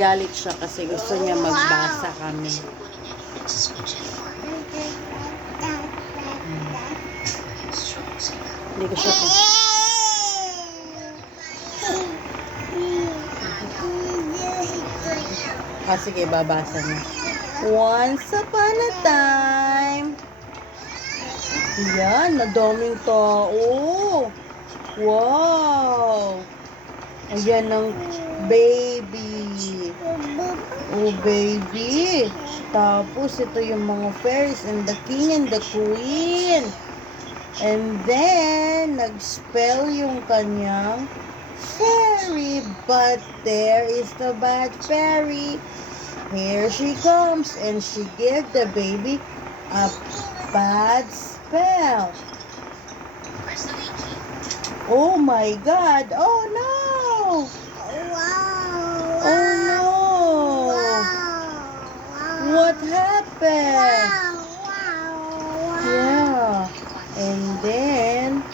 nagagalit siya kasi gusto niya magbasa kami. Hindi ko siya sige, babasa niya. Once upon a time. Yan, nadaming tao. Wow. Ayan ang baby. Oh, baby. Tapos, ito yung mga fairies and the king and the queen. And then, nag-spell yung kanyang fairy. But there is the bad fairy. Here she comes and she gave the baby a bad spell. Oh my God. Oh no. Wow. Oh no. Wow. What happened? Wow. Yeah. And then,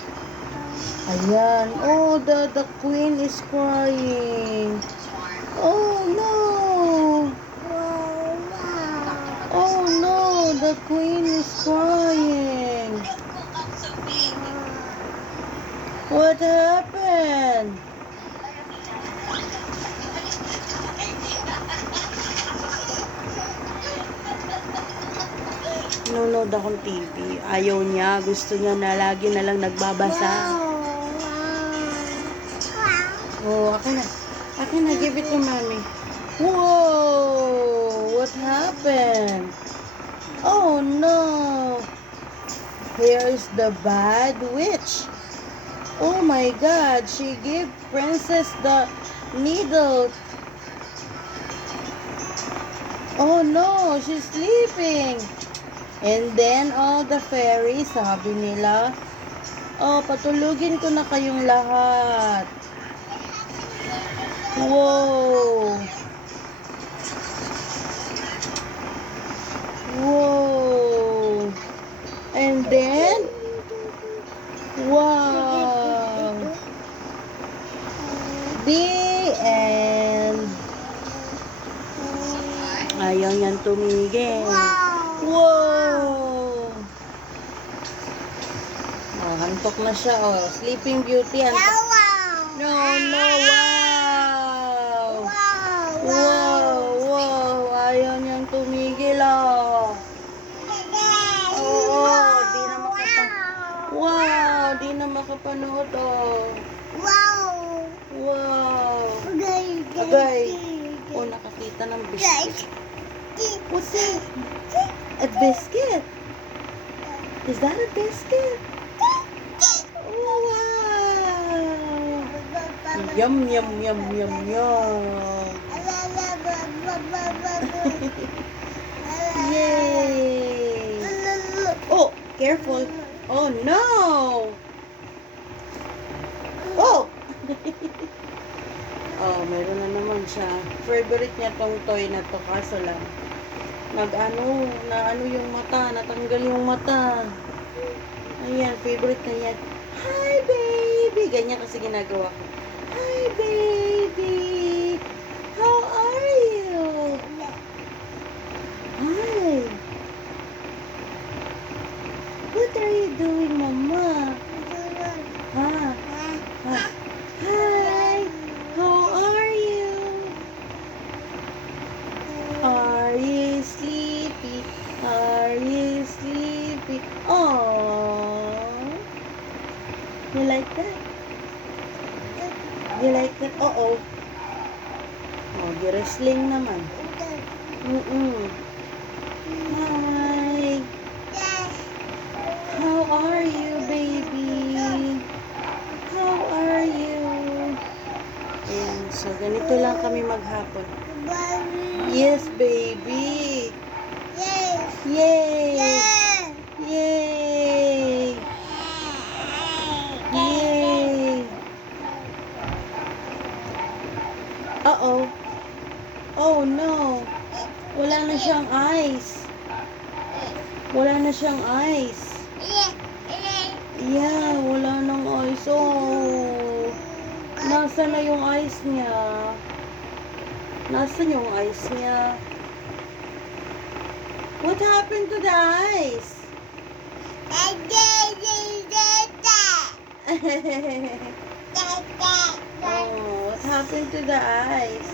ayan. Oh, the queen is crying. Oh no. Oh no, the queen is crying. What happened? Nanonood akong TV. Ayaw niya. Gusto niya na lagi na lang nagbabasa. Oh, akin na. Akin na. Give it to mommy. Whoa! What happened? Oh no! Here's the bad witch. Oh my God! She gave Princess the needle. Oh no! She's sleeping. And then all the fairies, sabi nila, oh, patulugin ko na kayong lahat. Whoa! Whoa! And then, wow! The end. Ayaw niyang tumigil. Wow! Oh, antok na siya. Oh, Sleeping Beauty. Antok. No, no, wow! Wow, wow! Ayaw niyang tumigil, oh. Wow, di na makapanood, oh. Wow. Wow. Okay. Agay. Oh, nakakita ng biscuit. What's that? A biscuit? Is that a biscuit? Oh, wow. Yum, yum, yum, yum, yum. Yay. Oh, careful. Oh, no. Oh. Oh, meron na naman siya. Favorite niya tong toy na to. Kaso lang, na ano yung mata. Natanggal yung mata. Ayan, favorite na yan. Hi, baby. Ganyan kasi ginagawa ko. Hi, baby. How are you? Hi. What are you doing, Mama? Ah. Ah. Hi. How are you? Are you sleepy? Are you sleepy? Oh. You like that? You like that? Uh-oh. Oh, di-wrestling naman. Hi. How are you, baby? How are you? Ayan, so ganito lang kami maghapon. Yes, baby. Yay! Yay! Yay! Uh-oh. Oh, no. Wala na siyang eyes. Wala na siyang eyes. Yeah, wala nang eyes. Oh. Nasaan na yung eyes niya? Nasaan yung eyes niya? What happened to the eyes? Oh, what happened to the eyes?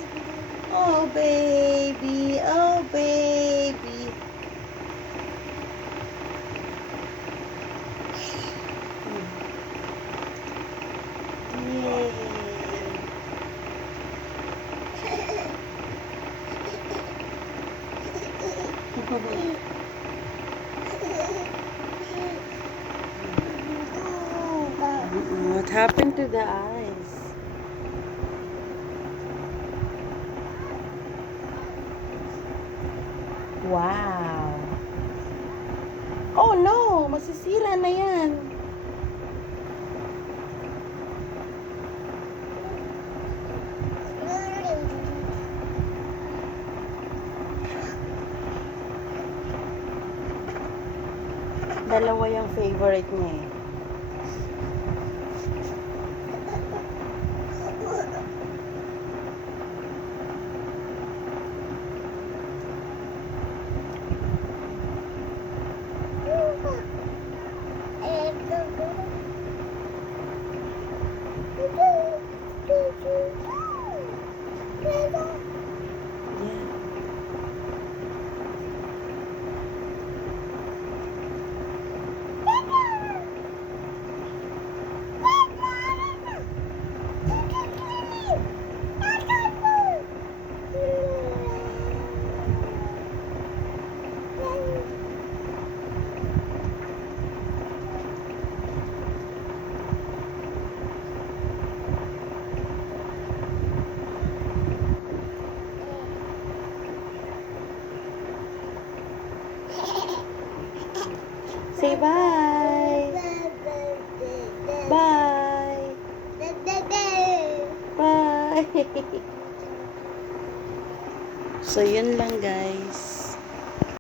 Oh, baby. Oh, baby. Yay. What happened to the eyes? Wow. Oh no, masisira na yan. Dalawa yung favorite niya eh. Yeah. Say bye. Bye. Bye. So, yun lang guys.